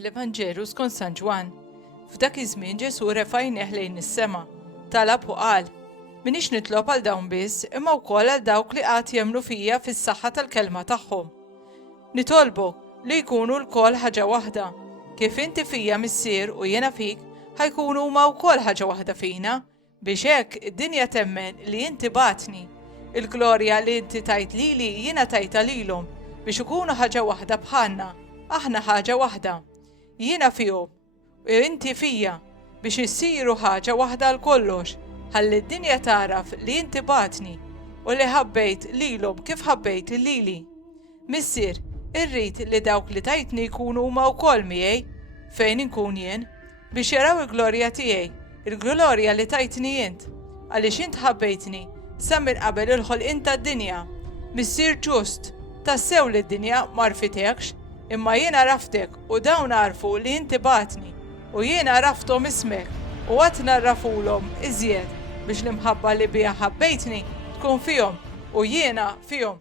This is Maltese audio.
mill-Evanġelu skont San Ġwan. F'dak iż-żmien Ġesu refa' jnejh lejn is-sema, talab u qal: Minix nitlob għal dawn biss, imma wkoll għal dawk li qatt jemmnu fija fis-saħħa tal-kelma tagħhom. Nitolbok li jkunu l-koll ħaġa waħda. Kif inti fija missier u jiena fik, ħajkunu huma wkoll ħaġa waħda fina, biex hekk id-dinja temmen li inti bagħtni. Il-glorja li inti tajt lili jiena tajta lilhom biex ikunu ħaġa waħda bħalna, aħna ħaġa waħda. Jiena fihom u inti fija biex issiru ħaġa waħda l kollox, ħalli d-dinja taraf li inti bagħtni u li ħabbejt lilhom kif ħabbejt lili. Missier, irrid li dawk li tajtni jkunu huma wkoll miegħi fejn inkun jien biex jaraw il-glorja tiegħi, il-glorja li tajtni int, għaliex int ħabbejtni sa minn qabel il-ħolqien tad-dinja. Missier ġust, tassew li d-dinja ma rfitekx, imma jiena raftek u dawn għarfu li inti bagħtni u jiena rafthom ismek u qatt narrafulhom iżjed biex l-imħabba li biha ħabbejtni tkun fihom u jiena fihom.